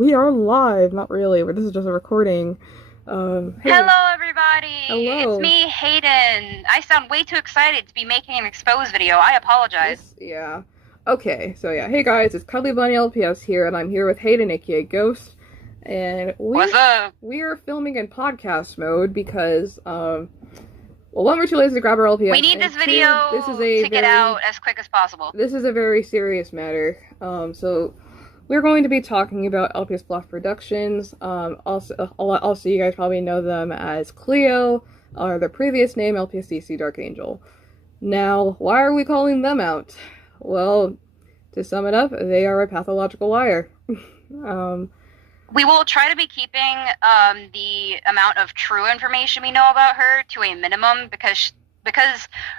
We are live, not really, but this is just a recording. Hey, Hello, everybody. It's hello. me, Hayden. I sound way too excited to be making an expose video. I apologize. Yeah. Okay, so yeah, hey guys, it's Cuddly Bunny LPS here, and I'm here with Hayden, aka Ghost, and What's up? we are filming in podcast mode because well, one, we're too lazy to grab our We LPS, need and this two, video to get out as quick as possible. this is a very serious matter. So we're going to be talking about LPS Fluff Productions. Also, you guys probably know them as Cleo, or their previous name, LPS DC Dark Angel. Now, why are we calling them out? Well, to sum it up, they are a pathological liar. um, We will try to be keeping the amount of true information we know about her to a minimum because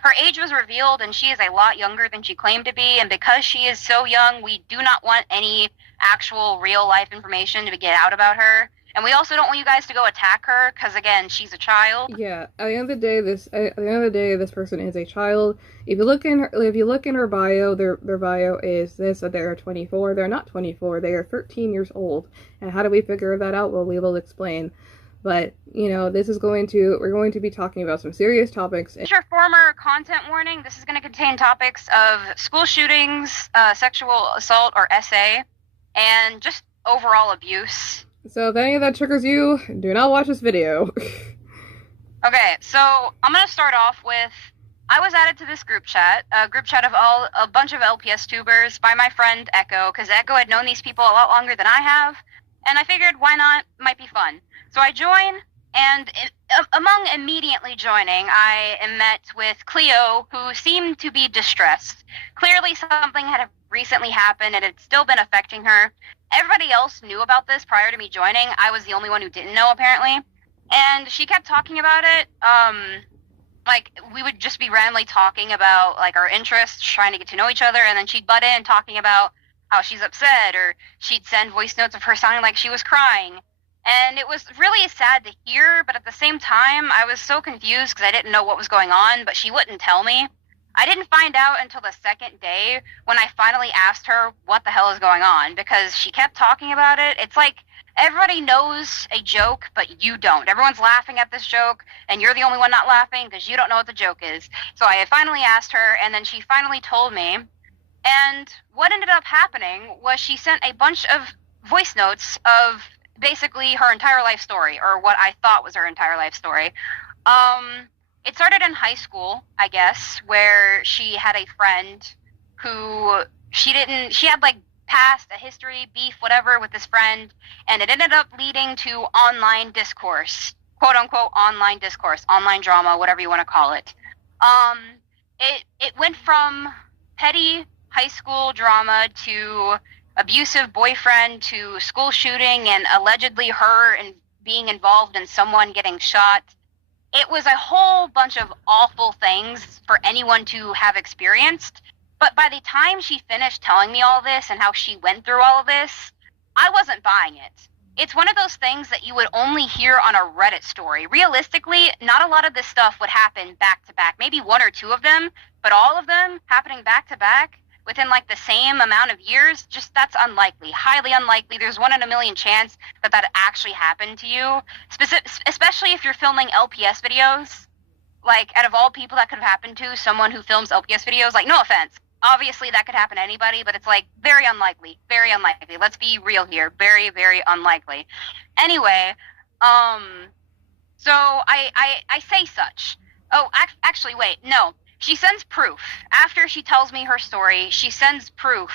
her age was revealed and she is a lot younger than she claimed to be, and because she is so young, we do not want any actual real life information to get out about her. And we also don't want you guys to go attack her because again, she's a child. yeah, at the end of the day, this person is a child. If you look in her bio, their bio is this: that they are 24. They're not 24. They are 13 years old. And how do we figure that out? Well, we will explain. But we're going to be talking about some serious topics. Your former content warning. This is going to contain topics of school shootings, sexual assault or SA, and just overall abuse. So if any of that triggers you, do not watch this video. Okay, so I'm gonna start off with, I was added to this a group chat of a bunch of LPS tubers by my friend Echo, because Echo had known these people a lot longer than I have, and I figured why not, might be fun. So I join, and among immediately joining, I am met with Cleo, who seemed to be distressed. Clearly something had recently happened and had still been affecting her. Everybody else knew about this prior to me joining. I was the only one who didn't know, apparently. And she kept talking about it. Like, we would just be randomly talking about, like, our interests, trying to get to know each other, and then she'd butt in talking about how she's upset, or she'd send voice notes of her sounding like she was crying. And it was really sad to hear, but at the same time, I was so confused because I didn't know what was going on, but she wouldn't tell me. I didn't find out until the second day when I finally asked her what the hell is going on, because she kept talking about it. It's like everybody knows a joke, but you don't. Everyone's laughing at this joke, and you're the only one not laughing because you don't know what the joke is. So I finally asked her, and then she finally told me. And what ended up happening was she sent a bunch of voice notes of basically her entire life story, or what I thought was her entire life story. It started in high school, I guess, where she had a friend who she had like past, a history, beef, whatever with this friend, and it ended up leading to online discourse, quote unquote online discourse, online drama, whatever you want to call it. It went from petty high school drama to abusive boyfriend to school shooting and allegedly her and being involved in someone getting shot. It was a whole bunch of awful things for anyone to have experienced. But by the time she finished telling me all this and how she went through all of this, I wasn't buying it. It's one of those things that you would only hear on a Reddit story. Realistically, not a lot of this stuff would happen back to back. Maybe one or two of them, but all of them happening back to back within like the same amount of years, just that's unlikely, highly unlikely. There's 1 in a million chance that that actually happened to you, especially if you're filming LPS videos. Like, out of all people that could have happened to, someone who films LPS videos, like, no offense, obviously that could happen to anybody, but it's like very unlikely, very unlikely. Let's be real here, very, very unlikely. Anyway, so I say such. Oh, actually, wait, no. She sends proof. After she tells me her story, she sends proof.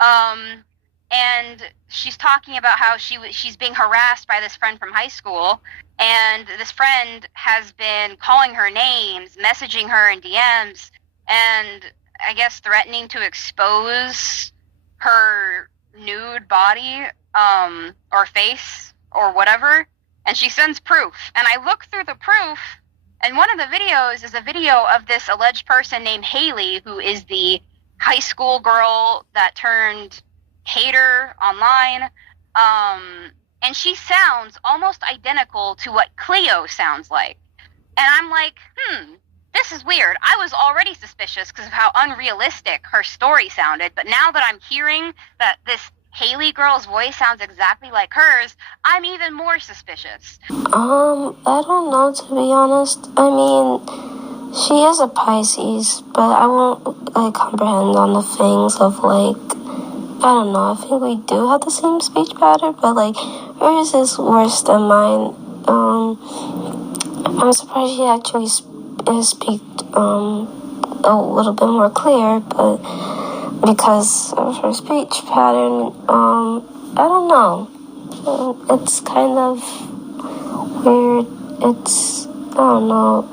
And she's talking about how she's being harassed by this friend from high school, and this friend has been calling her names, messaging her in DMs, and I guess threatening to expose her nude body, or face, or whatever. And she sends proof. And I look through the proof, and one of the videos is a video of this alleged person named Haley, who is the high school girl that turned hater online. And she sounds almost identical to what Cleo sounds like. And I'm like, this is weird. I was already suspicious because of how unrealistic her story sounded. But now that I'm hearing that this Haley girl's voice sounds exactly like hers, I'm even more suspicious. I don't know, to be honest. I mean, she is a Pisces, but I won't, like, comprehend on the things of, like, I don't know, I think we do have the same speech pattern, but, like, hers is worse than mine. I'm surprised she actually speak, a little bit more clear, but because of her speech pattern, I don't know. It's kind of weird. I don't know.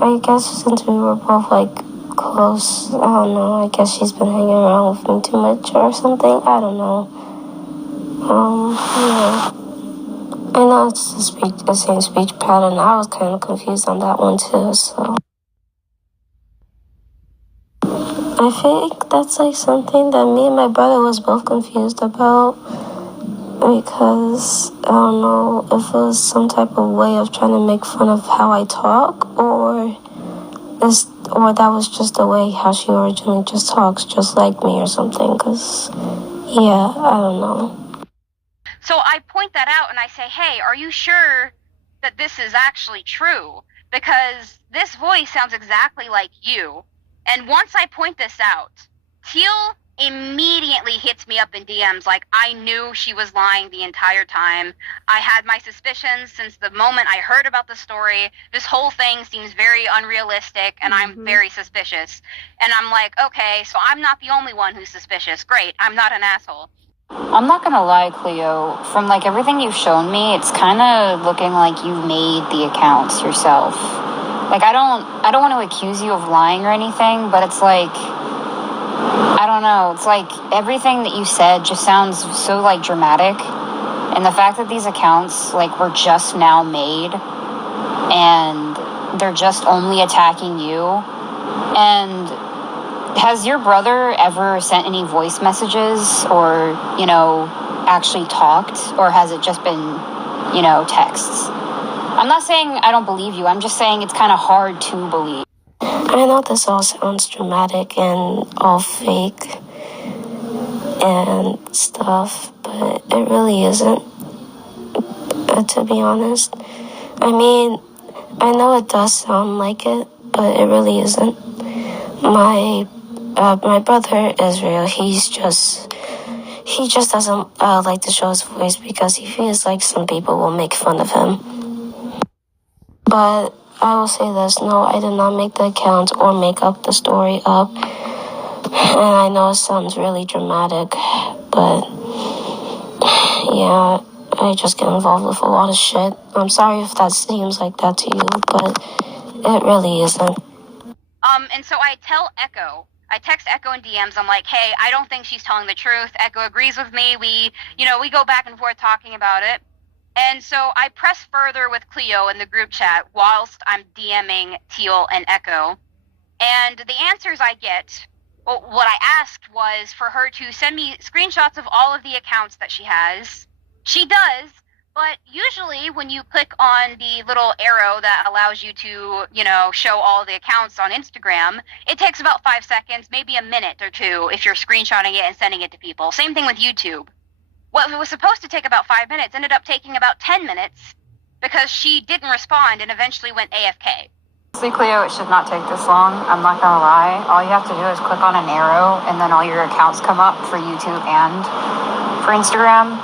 I guess since we were both, like, close, I don't know. I guess she's been hanging around with me too much or something. I don't know. Yeah. I know it's the same speech pattern. I was kind of confused on that one too, so. I think that's, like, something that me and my brother was both confused about, because I don't know if it was some type of way of trying to make fun of how I talk, or that was just the way how she originally just talks, just like me or something, because, yeah, I don't know. So I point that out and I say, hey, are you sure that this is actually true? Because this voice sounds exactly like you. And once I point this out, Teal immediately hits me up in DMs like I knew she was lying the entire time. I had my suspicions since the moment I heard about the story. This whole thing seems very unrealistic and I'm very suspicious. And I'm like, okay, so I'm not the only one who's suspicious. Great, I'm not an asshole. I'm not gonna lie, Cleo. From, like, everything you've shown me, it's kind of looking like you made the accounts yourself. Like, I don't want to accuse you of lying or anything, but it's like, I don't know. It's like everything that you said just sounds so, like, dramatic, and the fact that these accounts, like, were just now made, and they're just only attacking you, and has your brother ever sent any voice messages or, actually talked? Or has it just been, texts? I'm not saying I don't believe you. I'm just saying it's kind of hard to believe. I know this all sounds dramatic and all fake and stuff, but it really isn't, to be honest. I mean, I know it does sound like it, but it really isn't. My brother Israel, he just doesn't like to show his voice because he feels like some people will make fun of him. But I will say this, no, I did not make the account or make up the story up. And I know it sounds really dramatic, but yeah, I just get involved with a lot of shit. I'm sorry if that seems like that to you, but it really isn't. And so I text Echo in DMs. I'm like, hey, I don't think she's telling the truth. Echo agrees with me. We go back and forth talking about it. And so I press further with Cleo in the group chat whilst I'm DMing Teal and Echo. And the answers I get, well, what I asked was for her to send me screenshots of all of the accounts that she has. She does, but usually when you click on the little arrow that allows you to, show all the accounts on Instagram, it takes about 5 seconds, maybe a minute or two if you're screenshotting it and sending it to people. Same thing with YouTube. What was supposed to take about 5 minutes ended up taking about 10 minutes because she didn't respond and eventually went AFK. See, Cleo, it should not take this long. I'm not gonna lie. All you have to do is click on an arrow and then all your accounts come up for YouTube and for Instagram.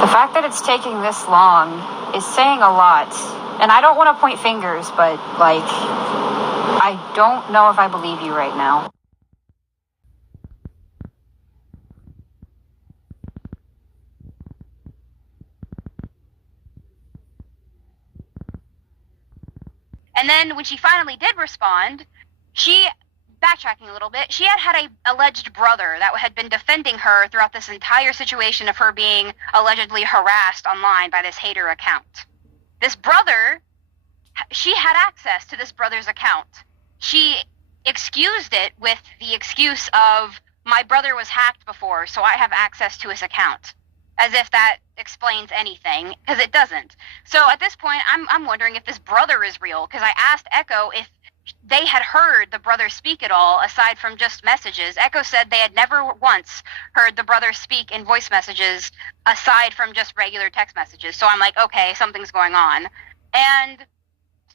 The fact that it's taking this long is saying a lot. And I don't want to point fingers, but, like, I don't know if I believe you right now. And then when she finally did respond, backtracking a little bit, she had a alleged brother that had been defending her throughout this entire situation of her being allegedly harassed online by this hater account. This brother, she had access to this brother's account. She excused it with the excuse of, my brother was hacked before, so I have access to his account. As if that explains anything, because it doesn't. So at this point, I'm wondering if this brother is real, because I asked Echo if they had heard the brother speak at all aside from just messages. Echo said they had never once heard the brother speak in voice messages aside from just regular text messages. So I'm like, okay, something's going on. And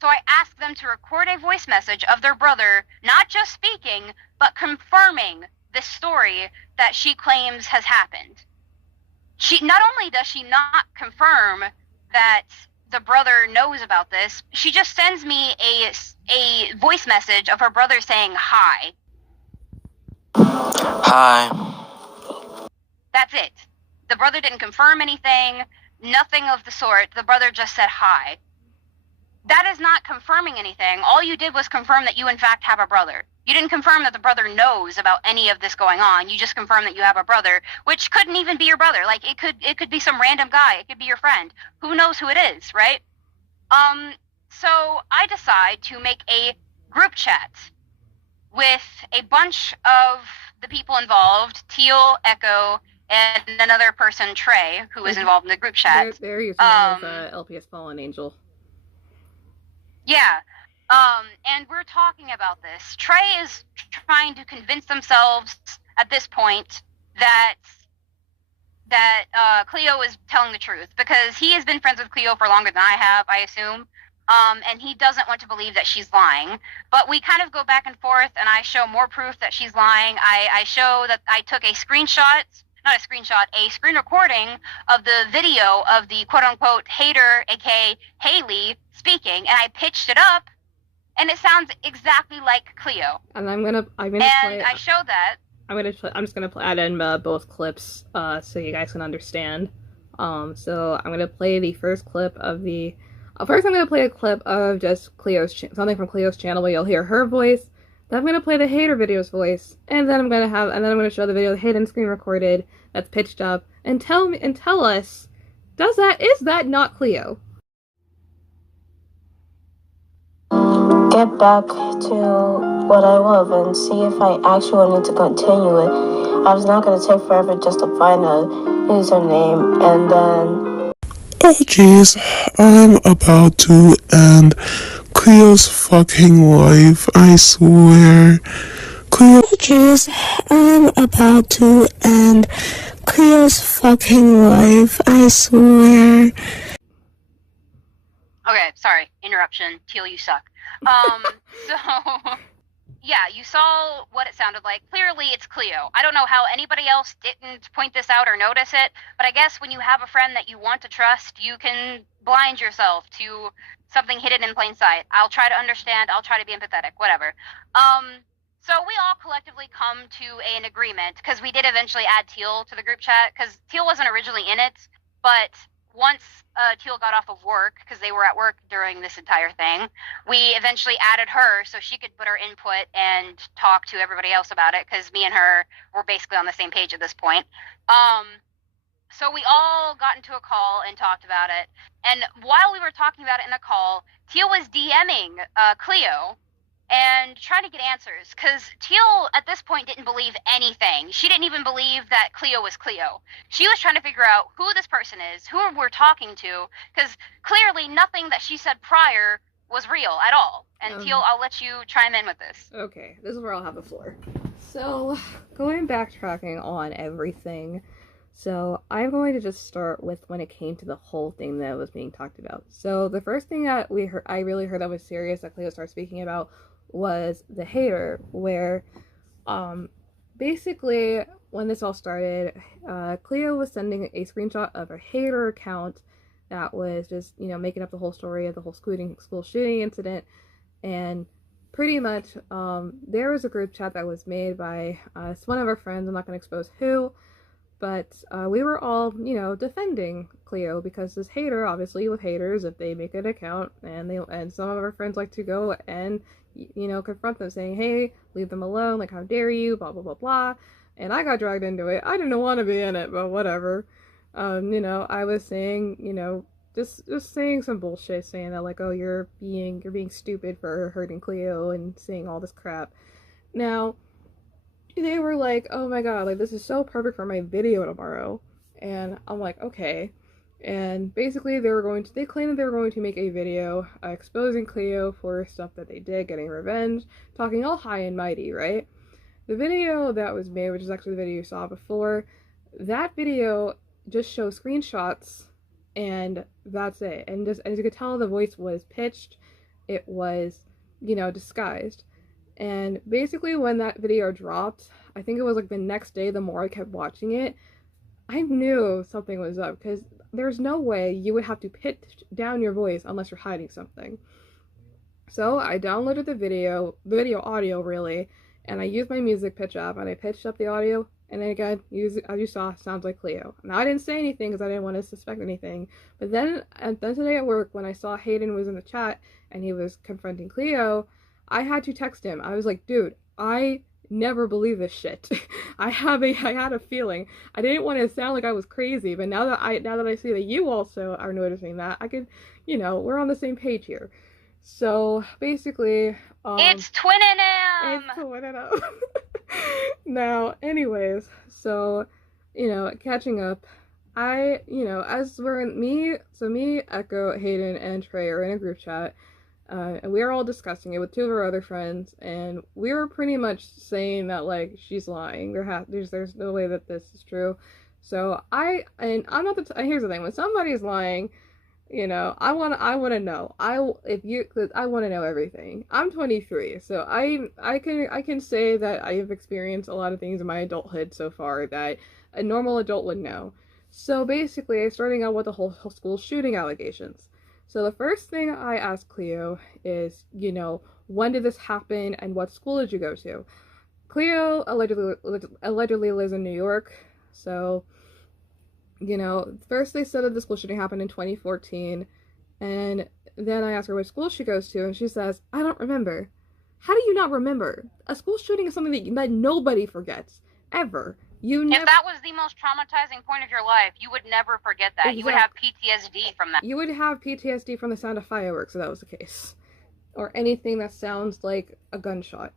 so I asked them to record a voice message of their brother, not just speaking, but confirming this story that she claims has happened. She not only does she not confirm that the brother knows about this, she just sends me a voice message of her brother saying hi. Hi. That's it. The brother didn't confirm anything, nothing of the sort. The brother just said hi. That is not confirming anything. All you did was confirm that you in fact have a brother. You didn't confirm that the brother knows about any of this going on. You just confirmed that you have a brother, which couldn't even be your brother. Like, it could be some random guy. It could be your friend. Who knows who it is, right? So I decide to make a group chat with a bunch of the people involved, Teal, Echo, and another person, Trey, who was involved in the group chat. They're using LPS Fallen Angel. Yeah. And we're talking about this. Trey is trying to convince themselves at this point that Cleo is telling the truth, because he has been friends with Cleo for longer than I have, I assume. And he doesn't want to believe that she's lying. But we kind of go back and forth, and I show more proof that she's lying. I show that I took a screenshot, not a screenshot, a screen recording of the video of the quote-unquote hater, aka Haley, speaking, and I pitched it up, and it sounds exactly like Cleo. And I'm gonna play. I show that. I'm just gonna add in both clips so you guys can understand. So I'm gonna play the first clip of the. First, I'm gonna play a clip of just something from Cleo's channel where you'll hear her voice. Then I'm gonna play the hater video's voice, and then I'm gonna show the video hidden screen recorded that's pitched up, and tell us, is that not Cleo? Get back to what I love and see if I actually need to continue it. I was not going to take forever just to find a username and then... Oh jeez, I'm about to end Cleo's fucking life, I swear. Cleo... Oh jeez, I'm about to end Cleo's fucking life, I swear. Okay, sorry, interruption. Teal, you suck. So, yeah, you saw what it sounded like. Clearly, it's Cleo. I don't know how anybody else didn't point this out or notice it, but I guess when you have a friend that you want to trust, you can blind yourself to something hidden in plain sight. I'll try to understand. I'll try to be empathetic, whatever. So we all collectively come to an agreement, because we did eventually add Teal to the group chat, because Teal wasn't originally in it, but once Teal got off of work, because they were at work during this entire thing, we eventually added her so she could put her input and talk to everybody else about it, because me and her were basically on the same page at this point. So we all got into a call and talked about it. And while we were talking about it in a call, Teal was DMing Cleo and trying to get answers, because Teal at this point didn't believe anything. She didn't even believe that Cleo was Cleo. She was trying to figure out who this person is, who we're talking to, because clearly nothing that she said prior was real at all. And Teal, I'll let you chime in with this. Okay, this is where I'll have the floor. So, backtracking on everything. So, I'm going to just start with when it came to the whole thing that was being talked about. So, the first thing that I really heard that was serious that Cleo started speaking about was the hater, where basically when this all started, Cleo was sending a screenshot of her hater account that was just, making up the whole story of the whole school shooting incident. And pretty much there was a group chat that was made by one of our friends. I'm not going to expose who, but we were all, defending Cleo, because this hater, obviously with haters, if they make an account and some of our friends like to go and confront them, saying, hey, leave them alone, like, how dare you, blah, blah, blah, blah. And I got dragged into it. I didn't want to be in it, but whatever. I was saying, just saying some bullshit, saying that, like, oh, you're being stupid for hurting Cleo and saying all this crap. Now, they were like, oh my god, like, this is so perfect for my video tomorrow. And I'm like, okay. And basically, they claimed that they were going to make a video exposing Cleo for stuff that they did, getting revenge, talking all high and mighty, right? The video that was made, which is actually the video you saw before, that video just shows screenshots, and that's it. And just as you could tell, the voice was pitched, it was, disguised. And basically, when that video dropped, I think it was like the next day, the more I kept watching it, I knew something was up, because there's no way you would have to pitch down your voice unless you're hiding something. So I downloaded the video audio really, and I used my music pitch app, and I pitched up the audio, and then again, as you saw, sounds like Cleo. Now I didn't say anything because I didn't want to suspect anything, but then today at work, when I saw Hayden was in the chat and he was confronting Cleo, I had to text him. I was like, dude, I never believe this shit. I had a feeling. I didn't want to sound like I was crazy, but now that I see that you also are noticing that, I could, we're on the same page here. So basically, it's twinning him. It's twinning him. Now, anyways, so catching up. As we're me, Echo, Hayden, and Trey are in a group chat. And we were all discussing it with two of our other friends, and we were pretty much saying that, like, she's lying. There's no way that this is true. So I'm not here's the thing: when somebody's lying, I want to know. I want to know everything. I'm 23, so I can say that I have experienced a lot of things in my adulthood so far that a normal adult would know. So basically, starting out with the whole school shooting allegations. So the first thing I asked Cleo is, when did this happen and what school did you go to? Cleo allegedly lives in New York. So, first they said that the school shooting happened in 2014. And then I asked her what school she goes to, and she says, I don't remember. How do you not remember? A school shooting is something that nobody forgets, ever. If that was the most traumatizing point of your life, you would never forget that. Exactly. You would have PTSD from that. You would have PTSD from the sound of fireworks if that was the case. Or anything that sounds like a gunshot.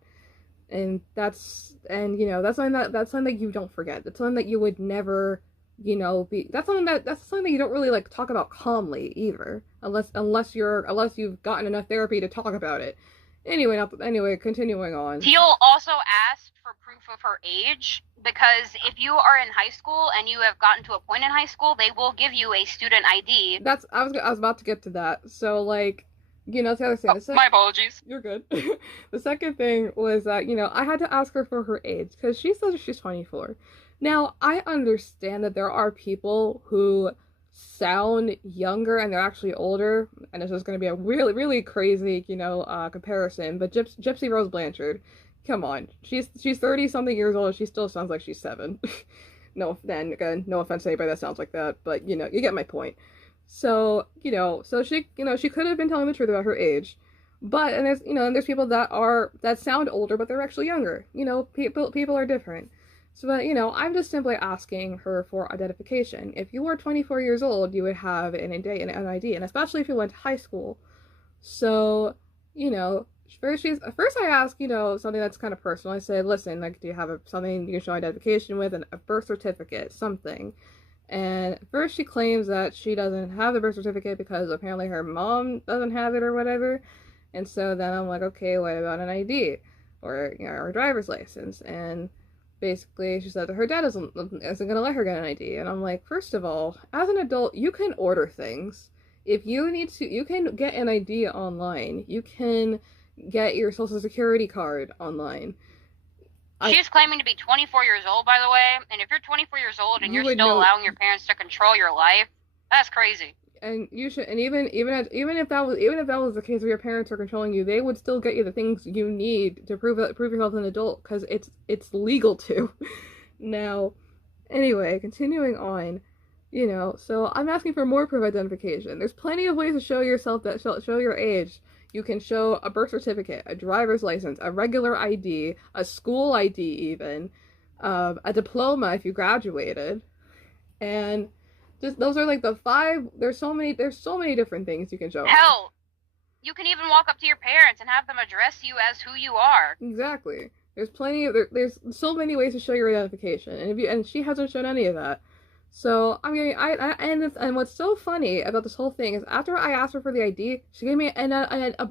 And that's something that you don't forget. That's something that you would never, that's something that you don't really like talk about calmly either. Unless you've gotten enough therapy to talk about it. Anyway, continuing on. Teal also asked for proof of her age, because if you are in high school and you have gotten to a point in high school, they will give you a student ID. I was about to get to that. So, like, it's the other thing. My apologies. You're good. The second thing was that, I had to ask her for her age, because she says she's 24. Now, I understand that there are people who sound younger and they're actually older, and this is going to be a really, really crazy, comparison, but Gypsy Rose Blanchard, come on, she's 30 something years old and she still sounds like she's 7. No offense to anybody that sounds like that, but you get my point. So she could have been telling the truth about her age, but there's people that sound older but they're actually younger. People are different. So that, I'm just simply asking her for identification. If you were 24 years old, you would have an ID, and especially if you went to high school. So, first I ask, something that's kind of personal. I say, listen, like, do you have something you can show identification with, and a birth certificate, something? And first she claims that she doesn't have the birth certificate because apparently her mom doesn't have it or whatever. And so then I'm like, okay, what about an ID? Or, her driver's license? And basically, she said that her dad isn't going to let her get an ID. And I'm like, first of all, as an adult, you can order things. If you need to, you can get an ID online. You can get your social security card online. She's claiming to be 24 years old, by the way. And if you're 24 years old and you're still allowing your parents to control your life, that's crazy. And you should, and even if that was the case where your parents are controlling you, they would still get you the things you need to prove yourself an adult, because it's legal to. Now, anyway, continuing on, so I'm asking for more proof of identification. There's plenty of ways to show yourself that show your age. You can show a birth certificate, a driver's license, a regular ID, a school ID, even a diploma if you graduated, and those are like the 5. There's so many different things you can show. Hell, you can even walk up to your parents and have them address you as who you are. Exactly. There's so many ways to show your identification, and she hasn't shown any of that. So I mean, and what's so funny about this whole thing is after I asked her for the ID, she gave me an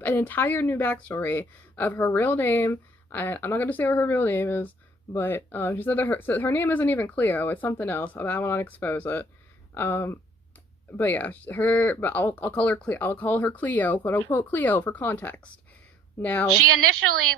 entire new backstory of her real name. I'm not going to say what her real name is, but she said that her name isn't even Cleo. It's something else. I will not expose it. But yeah, but I'll call her I'll call her Cleo, quote unquote Cleo, for context. Now she initially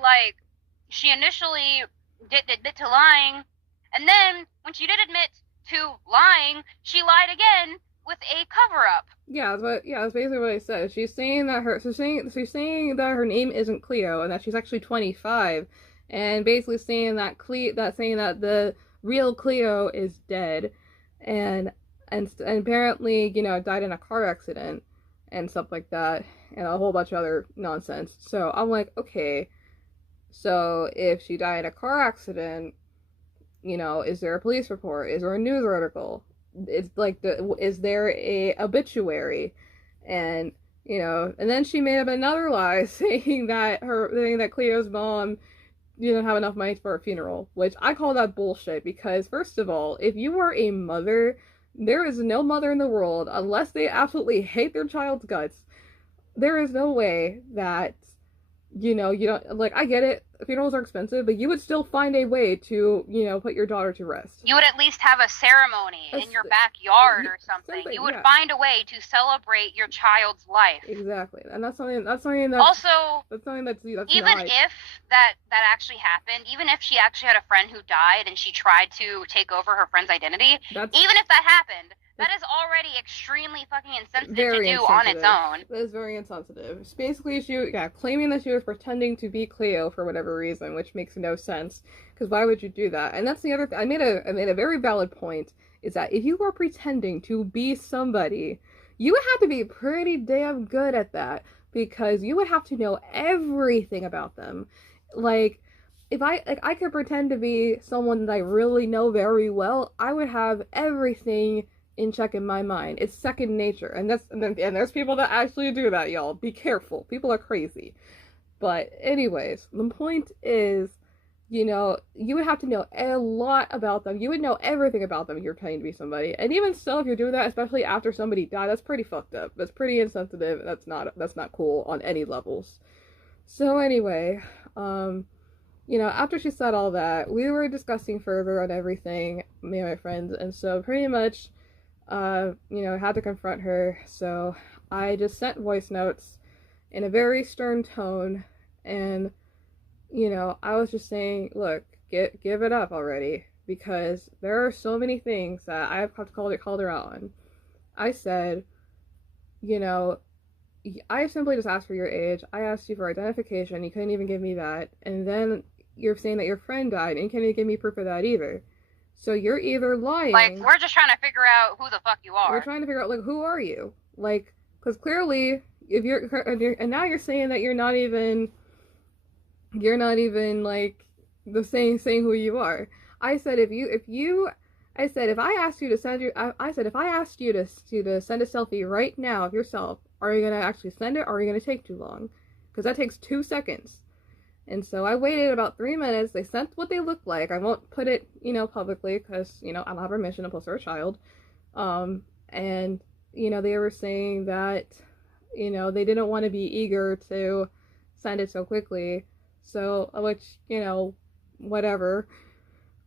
did admit to lying, and then when she did admit to lying, she lied again with a cover-up. Yeah, that's basically what I said. She's saying that her name isn't Cleo and that she's actually 25, and basically saying that the real Cleo is dead, and apparently, you know, died in a car accident and stuff like that, and a whole bunch of other nonsense. So I'm like, okay, so if she died in a car accident, you know, is there a police report? Is there a news article? It's like is there a obituary? And you know, and then she made up another lie saying that Cleo's mom didn't have enough money for a funeral, which I call that bullshit because first of all, if you are a mother, there is no mother in the world, unless they absolutely hate their child's guts, there is no way that, you know, you don't, like, I get it, funerals are expensive, but you would still find a way to, you know, put your daughter to rest. You would at least have a ceremony in your backyard or something. You would find a way to celebrate your child's life. Exactly. And that's something that's also, even if that actually happened, even if she actually had a friend who died and she tried to take over her friend's identity, even if that happened, that is already extremely fucking insensitive to do on its own. That is very insensitive. It's basically, claiming that she was pretending to be Cleo for whatever reason, which makes no sense. Because why would you do that? And that's the other thing. I made a very valid point, is that if you are pretending to be somebody, you would have to be pretty damn good at that. Because you would have to know everything about them. Like, if I could pretend to be someone that I really know very well, I would have everything in check in my mind. It's second nature, and there's people that actually do that, y'all. Be careful. People are crazy. But anyways, the point is, you know, you would have to know a lot about them. You would know everything about them if you're trying to be somebody. And even still, if you're doing that, especially after somebody died, that's pretty fucked up. That's pretty insensitive. That's not cool on any levels. So anyway, you know, after she said all that, we were discussing further on everything, me and my friends, and so pretty much, you know, I had to confront her, so I just sent voice notes in a very stern tone, and, you know, I was just saying, look, give it up already, because there are so many things that I have called her out on. I said, you know, I simply just asked for your age, I asked you for identification, you couldn't even give me that, and then you're saying that your friend died, and you can't even give me proof of that either. So you're either lying. Like, we're just trying to figure out who the fuck you are. We're trying to figure out, like, who are you? Like, because clearly, and now you're saying that you're not even, like, saying who you are. I said, if I asked you to send a selfie right now of yourself, are you going to actually send it, or are you going to take too long? Because that takes 2 seconds. And so I waited about 3 minutes. They sent what they looked like. I won't put it, you know, publicly because, you know, I don't have permission to post her a child. And, you know, they were saying that, you know, they didn't want to be eager to send it so quickly. So, which, you know, whatever.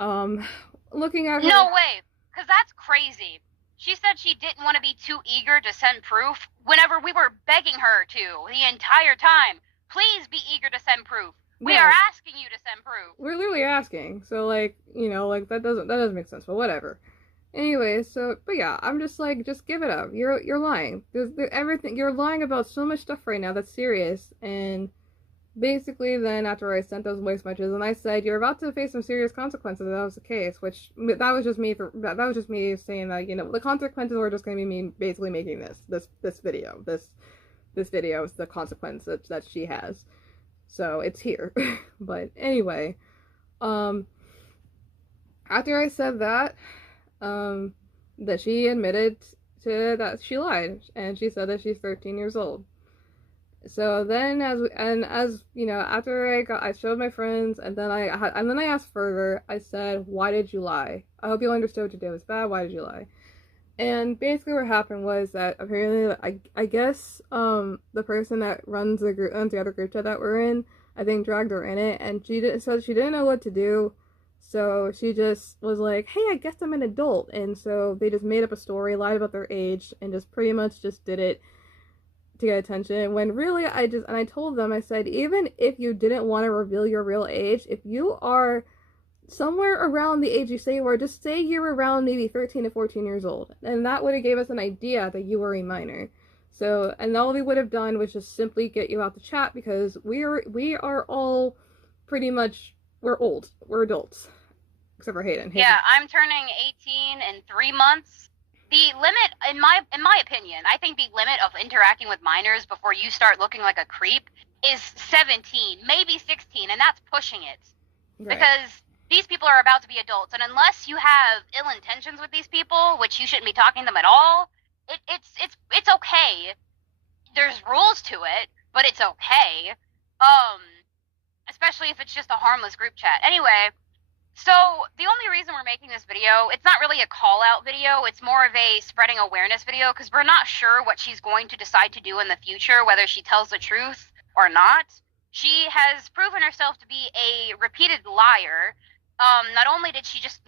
Looking at her... No way, because that's crazy. She said she didn't want to be too eager to send proof whenever we were begging her to the entire time. Please be eager to send proof. We are asking you to send proof. We're literally asking. So, like, you know, like, that doesn't make sense, but whatever. Anyway, so, but yeah, I'm just like, just give it up. You're lying. You're lying about so much stuff right now that's serious, and basically then after I sent those voice messages, and I said, you're about to face some serious consequences if that was the case, which, that was just me saying that, you know, the consequences were just going to be me basically making this video. This video is the consequence that she has. So it's here. But anyway, after I said that, that she admitted to that she lied, and she said that she's 13 years old. So then, as you know, after I showed my friends, and then I asked further. I said, "Why did you lie? I hope you understood what you did was bad. Why did you lie?" And basically what happened was that apparently, I guess, the person that runs the other group chat that we're in, I think dragged her in it, and so she didn't know what to do, so she just was like, hey, I guess I'm an adult, and so they just made up a story, lied about their age, and just pretty much just did it to get attention, when really and I told them, I said, even if you didn't want to reveal your real age, if you are somewhere around the age you say you were, just say you're around maybe 13 to 14 years old, and that would have gave us an idea that you were a minor. So, and all we would have done was just simply get you out the chat, because we are all pretty much, we're old, we're adults, except for Hayden. Yeah, I'm turning 18 in 3 months. The limit, in my opinion, I think the limit of interacting with minors before you start looking like a creep is 17, maybe 16, and that's pushing it. Right. Because these people are about to be adults, and unless you have ill intentions with these people, which you shouldn't be talking to them at all, it's okay. There's rules to it, but it's okay. Especially if it's just a harmless group chat. Anyway, so the only reason we're making this video, it's not really a call-out video, it's more of a spreading awareness video, because we're not sure what she's going to decide to do in the future, whether she tells the truth or not. She has proven herself to be a repeated liar. Not only did she just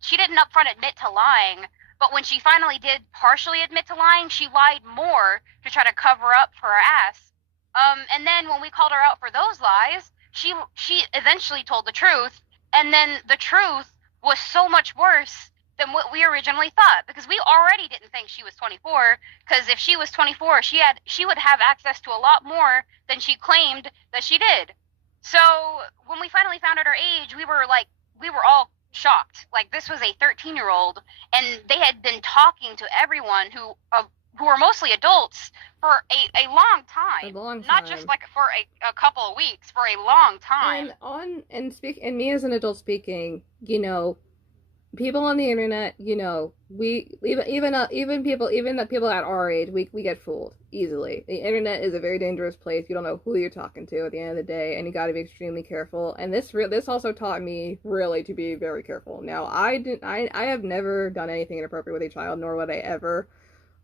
she didn't upfront admit to lying, but when she finally did partially admit to lying, she lied more to try to cover up for her ass. And then when we called her out for those lies, she eventually told the truth, and then the truth was so much worse than what we originally thought, because we already didn't think she was 24, because if she was 24, she would have access to a lot more than she claimed that she did. So when we finally found out her age, we were all shocked. Like, this was a 13-year-old, and they had been talking to everyone who were mostly adults for a long time. Not just like for a couple of weeks, for a long time. And me as an adult speaking, you know, people on the internet, you know, even people at our age, we get fooled easily. The internet is a very dangerous place. You don't know who you're talking to at the end of the day, and you got to be extremely careful. And this also taught me really to be very careful. Now, I have never done anything inappropriate with a child, nor would I ever.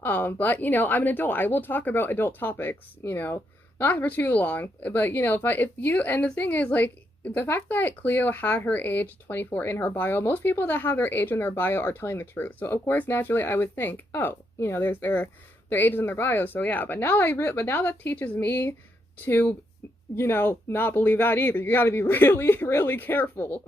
But you know, I'm an adult. I will talk about adult topics. You know, not for too long. But you know, and the thing is, like, the fact that Cleo had her age 24 in her bio, most people that have their age in their bio are telling the truth. So of course, naturally, I would think, oh, you know, there's their age in their bio, so yeah. But now that teaches me to, you know, not believe that either. You got to be really, really careful.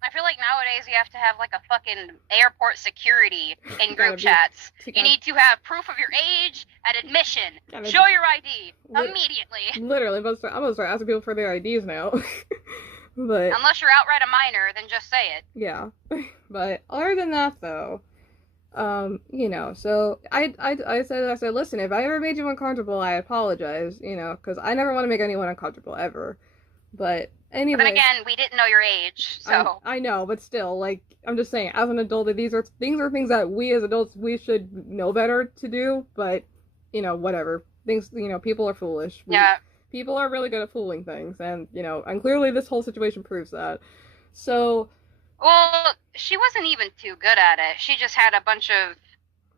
I feel like nowadays you have to have like a fucking airport security in group chats. You need to have proof of your age at admission. Show your ID immediately. Literally, I'm gonna start asking people for their IDs now. But unless you're outright a minor, then just say it. Yeah, but other than that, though, you know, so I said, listen, if I ever made you uncomfortable, I apologize, you know, because I never want to make anyone uncomfortable ever. But anyway. But then again, we didn't know your age, so. I know, but still, like, I'm just saying, as an adult, these are things that we as adults, we should know better to do, but, you know, whatever. Things, you know, people are foolish. Yeah. People are really good at fooling things, and, you know, and clearly this whole situation proves that. So. Well, she wasn't even too good at it. She just had a bunch of,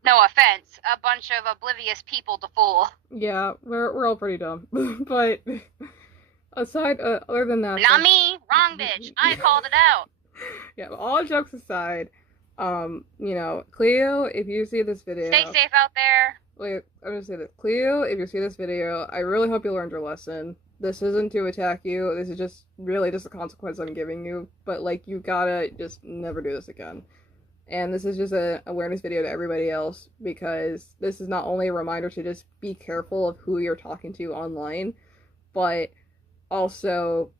no offense, a bunch of oblivious people to fool. Yeah, we're all pretty dumb. But other than that, not me, wrong bitch. I called it out. Yeah, all jokes aside, you know, Cleo, if you see this video, stay safe out there. Wait, I'm gonna say this, Cleo, if you see this video, I really hope you learned your lesson. This isn't to attack you. This is just really just a consequence I'm giving you. But like, you gotta just never do this again. And this is just an awareness video to everybody else, because this is not only a reminder to just be careful of who you're talking to online, but also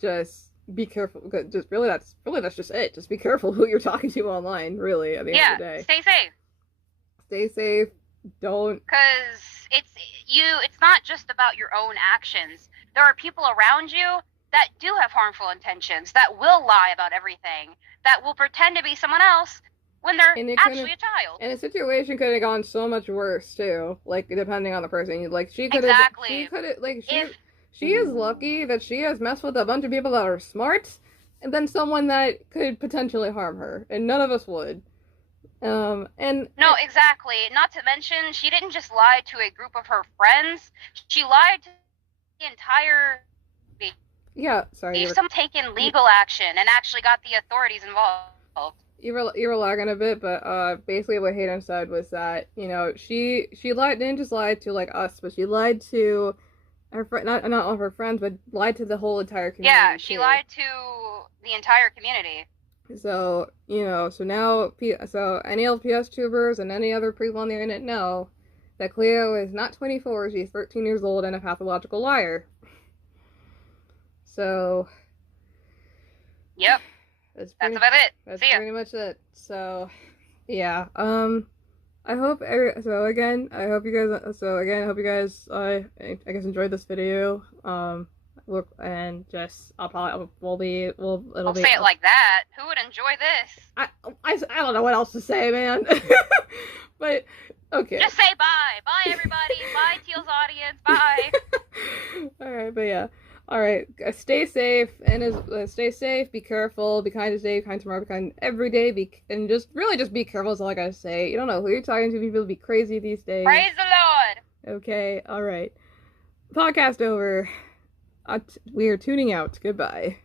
just be careful. Just really, that's just it. Just be careful who you're talking to online, really, at the end of the day. Stay safe. Stay safe. Don't. Because it's not just about your own actions. There are people around you that do have harmful intentions, that will lie about everything, that will pretend to be someone else when they're actually a child. And the situation could have gone so much worse, too. Like, depending on the person. Like, she could have, she is lucky that she has messed with a bunch of people that are smart, and then someone that could potentially harm her, and none of us would. And No, exactly. Not to mention, she didn't just lie to a group of her friends. She lied to the entire. yeah, sorry, Some taken legal action and actually got the authorities involved. you were lagging a bit, but basically what Hayden said was that, you know, she lied, didn't just lie to like us, but she lied to her friend, not all of her friends, but lied to the whole entire community. Yeah, she too. lied to the entire community. So, you know, so now, so any LPS tubers and any other people on the internet know that Cleo is not 24, she's 13 years old and a pathological liar. So, yep, that's about it. That's See ya. pretty much it. So, yeah, I hope, I hope you guys, I guess enjoyed this video, look, and just, it'll be, say it like that. Who would enjoy this? I don't know what else to say, man. But, okay. Just say bye. Bye, everybody. Bye, Teal's audience. Bye. Alright, but yeah. Alright, stay safe, and stay safe, be careful, be kind today, be kind tomorrow, be kind every day, and just be careful is all I gotta say. You don't know who you're talking to, people be crazy these days. Praise the Lord! Okay, alright. Podcast over. We are tuning out. Goodbye.